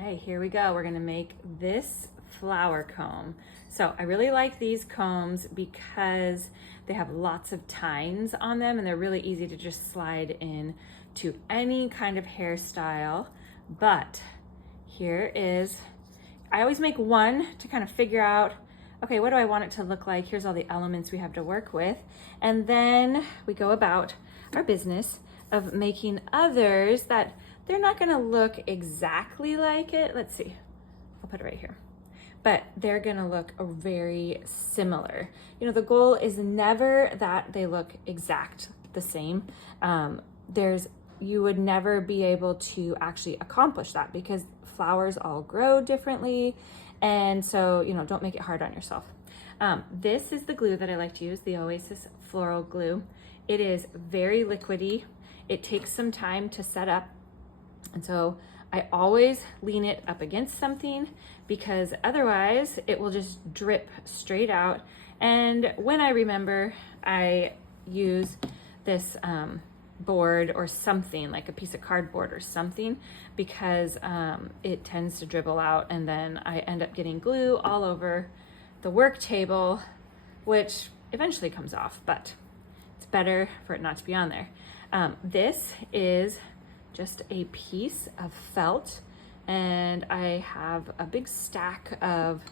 Okay, here we go. We're gonna make this flower comb. So I really like these combs because they have lots of tines on them and they're really easy to just slide in to any kind of hairstyle. But here is, I always make one to kind of figure out, okay, what do I want it to look like? Here's all the elements we have to work with. And then we go about our business of making others that they're not gonna look exactly like it. Let's see, I'll put it right here. But they're gonna look very similar. You know, the goal is never that they look exact the same. You would never be able to actually accomplish that because flowers all grow differently. And so, you know, don't make it hard on yourself. This is the glue that I like to use, the Oasis Floral Glue. It is very liquidy. It takes some time to set up. And so I always lean it up against something because otherwise it will just drip straight out. And when I remember, I use this board or something like a piece of cardboard or something because it tends to dribble out and then I end up getting glue all over the work table, which eventually comes off, but it's better for it not to be on there. This is just a piece of felt and I have a big stack of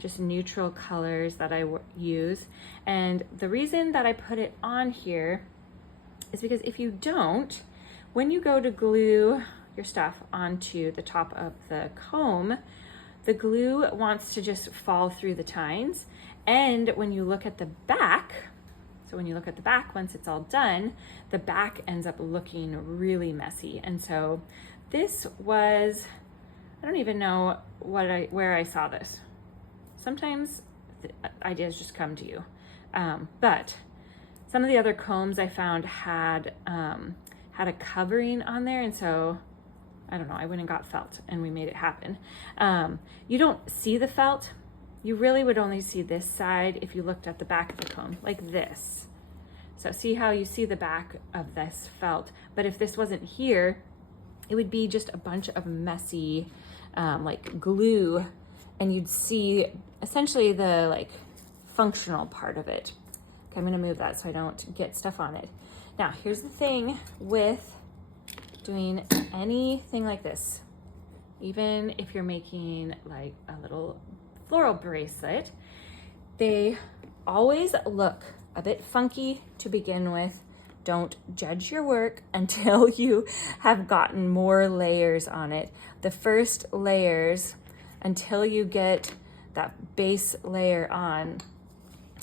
just neutral colors that I use. And the reason that I put it on here is because if you don't, when you go to glue your stuff onto the top of the comb, the glue wants to just fall through the tines. And when you look at the back, so when you look at the back, once it's all done, the back ends up looking really messy. And so this was, I don't even know where I saw this. Sometimes ideas just come to you. But some of the other combs I found had a covering on there. And so, I don't know, I went and got felt and we made it happen. You don't see the felt. You really would only see this side if you looked at the back of the comb, like this. So see how you see the back of this felt, but if this wasn't here, it would be just a bunch of messy like glue, and you'd see essentially the like functional part of it. Okay, I'm gonna move that so I don't get stuff on it. Now, here's the thing with doing anything like this, even if you're making like a little floral bracelet, they always look a bit funky to begin with. Don't judge your work until you have gotten more layers on it. The first layers, until you get that base layer on,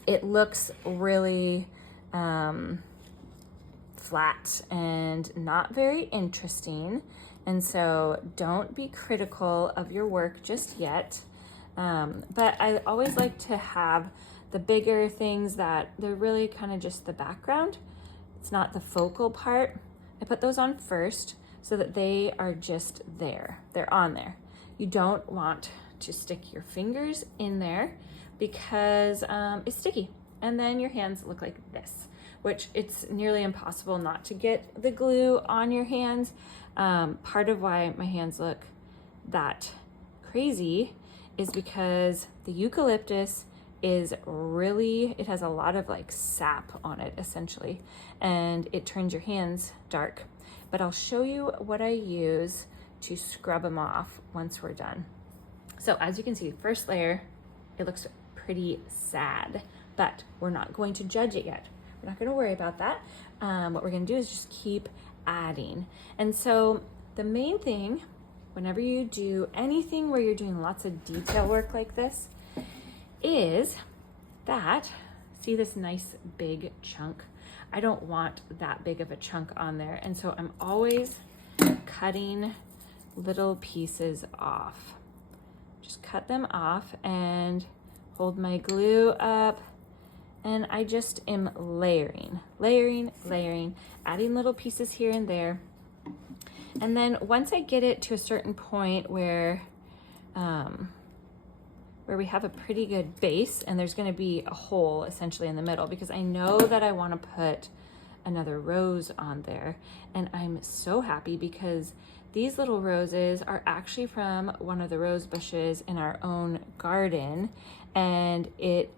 it looks really flat and not very interesting. And so don't be critical of your work just yet. But I always like to have the bigger things that they're really kind of just the background. It's not the focal part. I put those on first so that they are just there. They're on there. You don't want to stick your fingers in there because it's sticky. And then your hands look like this, which it's nearly impossible not to get the glue on your hands. Part of why my hands look that crazy is because the eucalyptus is really, it has a lot of like sap on it essentially, and it turns your hands dark. But I'll show you what I use to scrub them off once we're done. So as you can see, first layer, it looks pretty sad, but we're not going to judge it yet. We're not going to worry about that. What we're going to do is just keep adding. And so the main thing, whenever you do anything where you're doing lots of detail work like this, is that, see this nice big chunk? I don't want that big of a chunk on there. And so I'm always cutting little pieces off. Just cut them off and hold my glue up. And I just am layering, adding little pieces here and there. And then once I get it to a certain point where we have a pretty good base, and there's going to be a hole essentially in the middle because I know that I want to put another rose on there. And I'm so happy because these little roses are actually from one of the rose bushes in our own garden, and it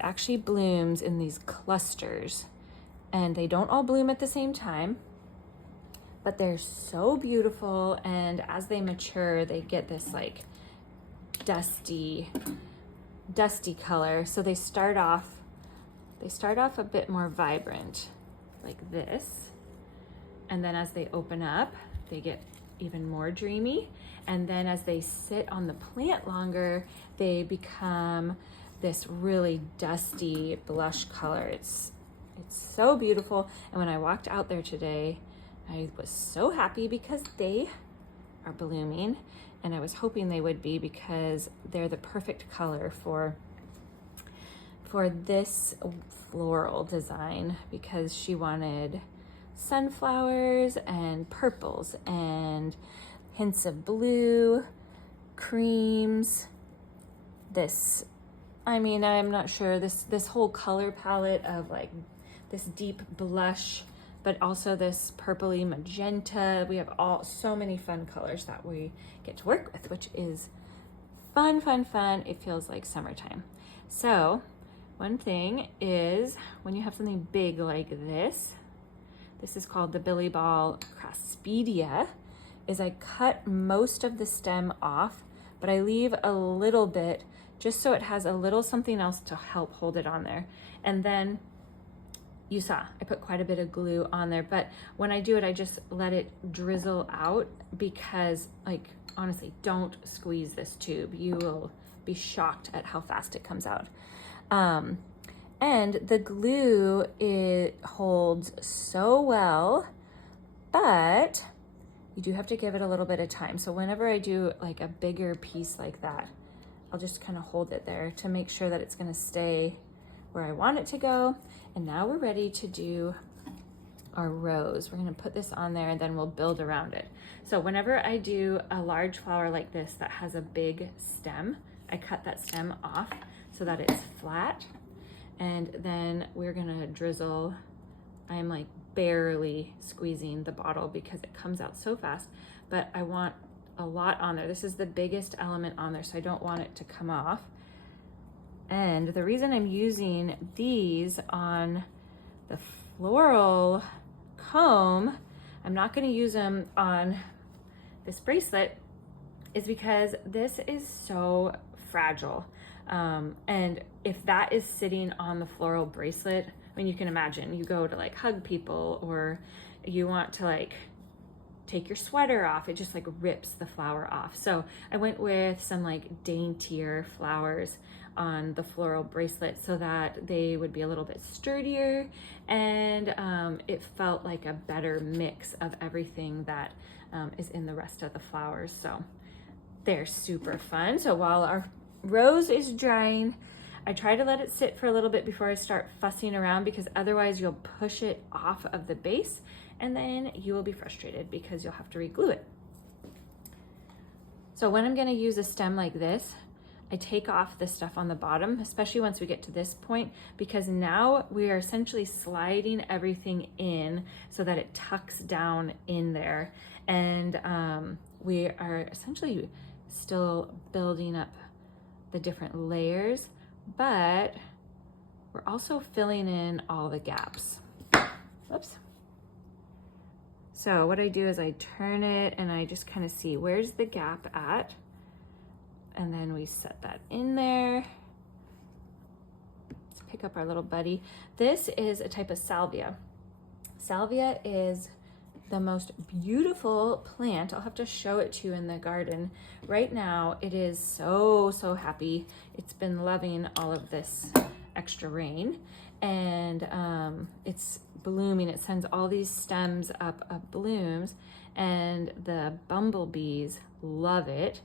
actually blooms in these clusters, and they don't all bloom at the same time, but they're so beautiful. And as they mature, they get this like dusty color. So they start off a bit more vibrant like this. And then as they open up, they get even more dreamy. And then as they sit on the plant longer, they become this really dusty blush color. It's so beautiful. And when I walked out there today, I was so happy because they are blooming, and I was hoping they would be because they're the perfect color for this floral design, because she wanted sunflowers and purples and hints of blue, creams. This, I mean, I'm not sure, this whole color palette of like this deep blush, but also this purpley magenta. We have so many fun colors that we get to work with, which is fun. It feels like summertime. So one thing is, when you have something big like this is called the Billy Ball Craspedia, is I cut most of the stem off, but I leave a little bit just so it has a little something else to help hold it on there. And then you saw I put quite a bit of glue on there, but when I do it, I just let it drizzle out, because like, honestly, don't squeeze this tube. You will be shocked at how fast it comes out. And the glue, it holds so well, but you do have to give it a little bit of time. So whenever I do like a bigger piece like that, I'll just kind of hold it there to make sure that it's gonna stay where I want it to go. And now we're ready to do our rose. We're gonna put this on there and then we'll build around it. So whenever I do a large flower like this that has a big stem, I cut that stem off so that it's flat. And then we're gonna drizzle. I'm like barely squeezing the bottle because it comes out so fast, but I want a lot on there. This is the biggest element on there, so I don't want it to come off. And the reason I'm using these on the floral comb, I'm not going to use them on this bracelet, is because this is so fragile. And if that is sitting on the floral bracelet, I mean, you can imagine you go to like hug people, or you want to like take your sweater off, it just like rips the flower off. So I went with some like daintier flowers on the floral bracelet so that they would be a little bit sturdier, and it felt like a better mix of everything that is in the rest of the flowers. So they're super fun. So while our rose is drying, I try to let it sit for a little bit before I start fussing around, because otherwise you'll push it off of the base and then you will be frustrated because you'll have to re-glue it. So when I'm going to use a stem like this, I take off the stuff on the bottom, especially once we get to this point, because now we are essentially sliding everything in so that it tucks down in there. And we are essentially still building up the different layers, but we're also filling in all the gaps. Whoops. So what I do is I turn it and I just kind of see where's the gap at. And then we set that in there. Let's pick up our little buddy. This is a type of salvia. Salvia is the most beautiful plant. I'll have to show it to you in the garden. Right now, it is so happy. It's been loving all of this extra rain, and it's blooming. It sends all these stems up of blooms, and the bumblebees love it.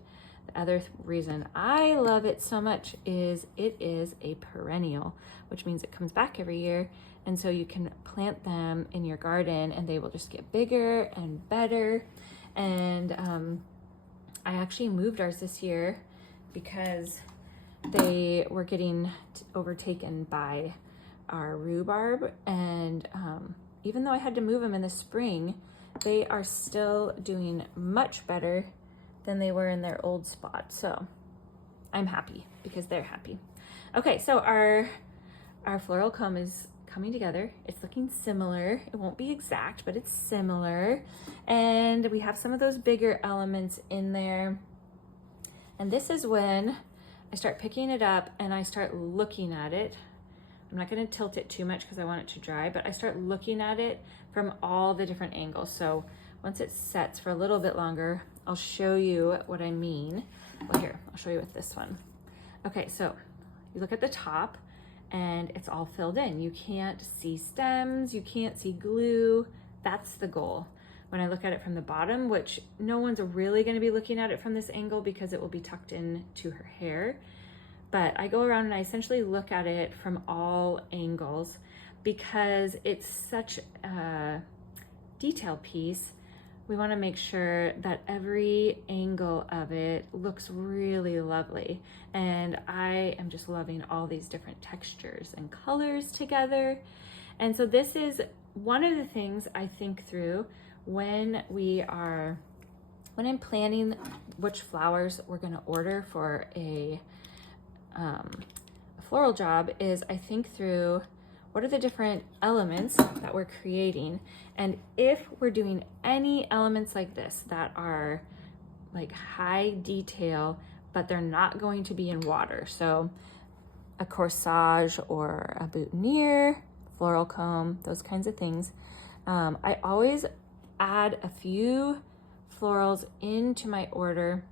The other reason I love it so much is it is a perennial, which means it comes back every year. And so you can plant them in your garden and they will just get bigger and better. And I actually moved ours this year because they were getting overtaken by our rhubarb. And even though I had to move them in the spring, they are still doing much better than they were in their old spot. So I'm happy because they're happy. Okay, so our floral comb is coming together. It's looking similar. It won't be exact, but it's similar. And we have some of those bigger elements in there. And this is when I start picking it up and I start looking at it. I'm not going to tilt it too much because I want it to dry, but I start looking at it from all the different angles. So once it sets for a little bit longer, I'll show you what I mean. Well, here, I'll show you with this one. Okay, so you look at the top and it's all filled in. You can't see stems, you can't see glue. That's the goal. When I look at it from the bottom, which no one's really going to be looking at it from this angle because it will be tucked in to her hair. But I go around and I essentially look at it from all angles because it's such a detail piece. We want to make sure that every angle of it looks really lovely. And I am just loving all these different textures and colors together. And so this is one of the things I think through when I'm planning which flowers we're going to order for a floral job, is I think through what are the different elements that we're creating, and if we're doing any elements like this that are like high detail but they're not going to be in water, so a corsage or a boutonniere, floral comb, those kinds of things, I always add a few florals into my order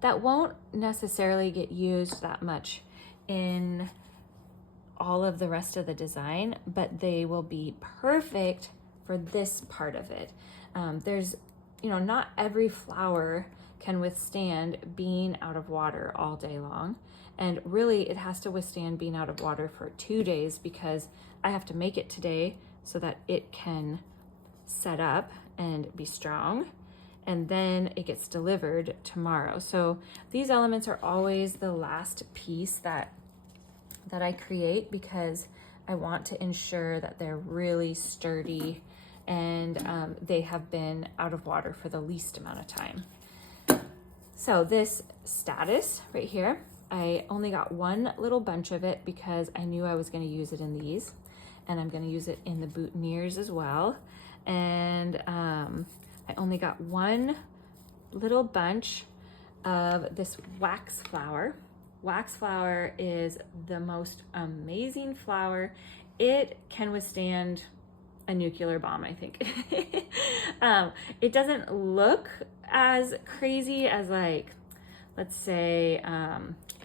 that won't necessarily get used that much in all of the rest of the design, but they will be perfect for this part of it. There's, not every flower can withstand being out of water all day long. And really it has to withstand being out of water for 2 days because I have to make it today so that it can set up and be strong, and then it gets delivered tomorrow. So these elements are always the last piece that I create because I want to ensure that they're really sturdy and they have been out of water for the least amount of time. So this status right here, I only got one little bunch of it because I knew I was going to use it in these, and I'm going to use it in the boutonnieres as well. And I only got one little bunch of this wax flower. Wax flower is the most amazing flower. It can withstand a nuclear bomb, I think. It doesn't look as crazy as, like, let's say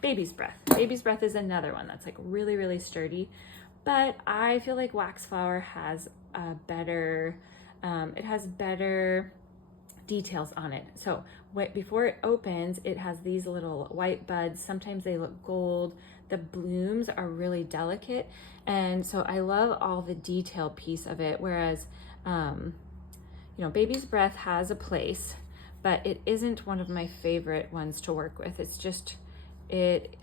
baby's breath. Baby's breath is another one that's like really, really sturdy. But I feel like wax flower has a better, it has better details on it. So before it opens, it has these little white buds. Sometimes they look gold. The blooms are really delicate. And so I love all the detail piece of it. Whereas, baby's breath has a place, but it isn't one of my favorite ones to work with. It's just, it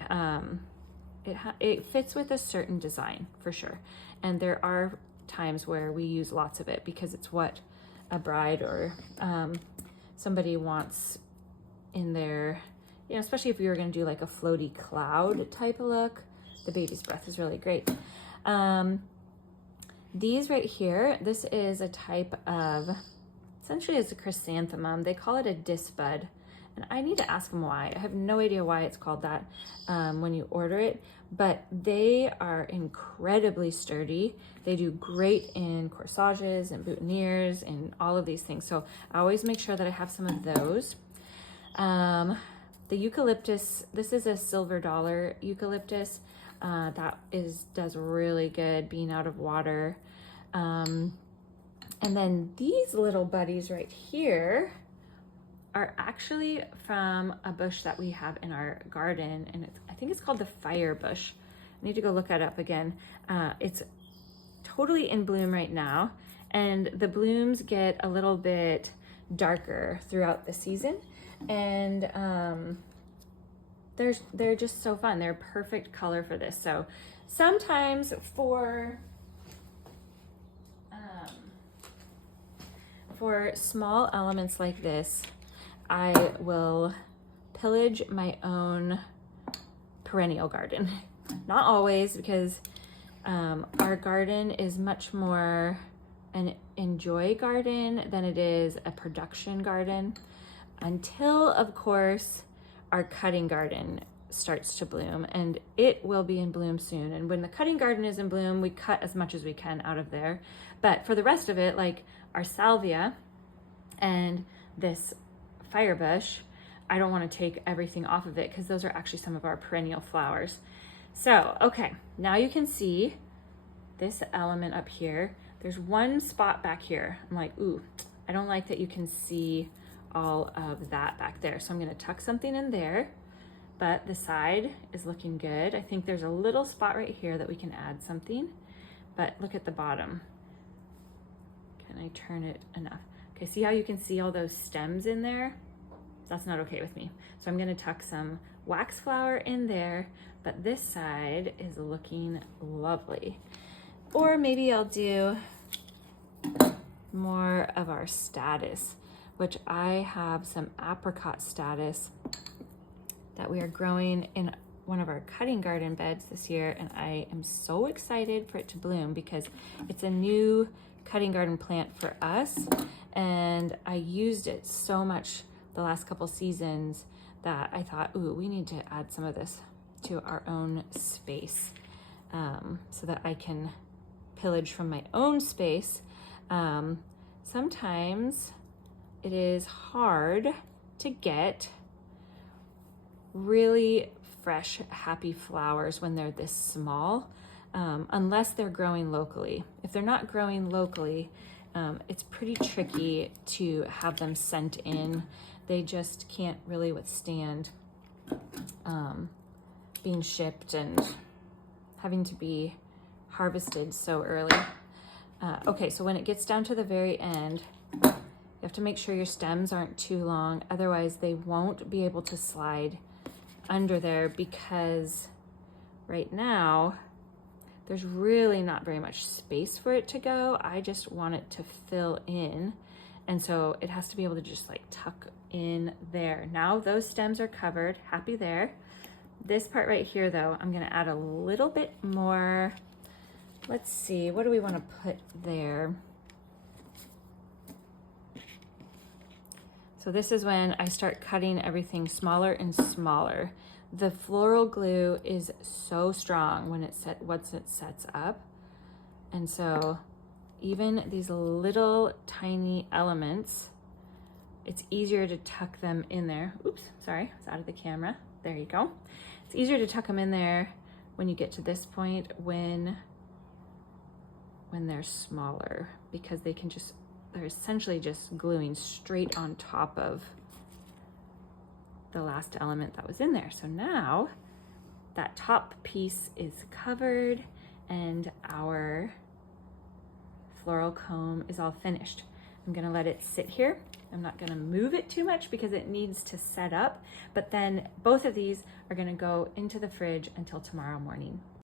fits with a certain design for sure. And there are times where we use lots of it because it's what a bride or somebody wants in their, especially if we were going to do like a floaty cloud type of look. The baby's breath is really great. These right here, this is a type of, essentially it's a chrysanthemum. They call it a disbud. And I need to ask them why. I have no idea why it's called that when you order it, but they are incredibly sturdy. They do great in corsages and boutonnieres and all of these things. So I always make sure that I have some of those. The eucalyptus, this is a silver dollar eucalyptus. Does really good being out of water. And then these little buddies right here are actually from a bush that we have in our garden, and I think it's called the fire bush. I need to go look that up again. It's totally in bloom right now, and the blooms get a little bit darker throughout the season, and they're just so fun. They're a perfect color for this. So sometimes for for small elements like this, I will pillage my own perennial garden. Not always, because our garden is much more an enjoy garden than it is a production garden, until of course our cutting garden starts to bloom, and it will be in bloom soon. And when the cutting garden is in bloom, we cut as much as we can out of there. But for the rest of it, like our salvia and this firebush, I don't want to take everything off of it because those are actually some of our perennial flowers. So, okay, now you can see this element up here. There's one spot back here. I'm like, ooh, I don't like that you can see all of that back there. So I'm gonna tuck something in there, but the side is looking good. I think there's a little spot right here that we can add something, but look at the bottom. Can I turn it enough? Okay, see how you can see all those stems in there? That's not okay with me. So I'm gonna tuck some wax flower in there, but this side is looking lovely. Or maybe I'll do more of our status, which I have some apricot status that we are growing in one of our cutting garden beds this year, and I am so excited for it to bloom because it's a new cutting garden plant for us, and I used it so much the last couple seasons that I thought, ooh, we need to add some of this to our own space, so that I can pillage from my own space. Sometimes it is hard to get really fresh, happy flowers when they're this small, unless they're growing locally. If they're not growing locally, it's pretty tricky to have them sent in. They just can't really withstand being shipped and having to be harvested so early. Okay, so when it gets down to the very end, you have to make sure your stems aren't too long, otherwise they won't be able to slide under there, because right now there's really not very much space for it to go. I just want it to fill in, and so it has to be able to just like tuck in there. Now those stems are covered, happy there. This part right here though, I'm gonna add a little bit more. Let's see, what do we want to put there? So this is when I start cutting everything smaller and smaller. The floral glue is so strong when once it sets up. And so even these little tiny elements, it's easier to tuck them in there. Oops, sorry, it's out of the camera. There you go. It's easier to tuck them in there when you get to this point when they're smaller, because they're essentially just gluing straight on top of the last element that was in there. So now that top piece is covered and our floral comb is all finished. I'm gonna let it sit here. I'm not gonna move it too much because it needs to set up, but then both of these are gonna go into the fridge until tomorrow morning.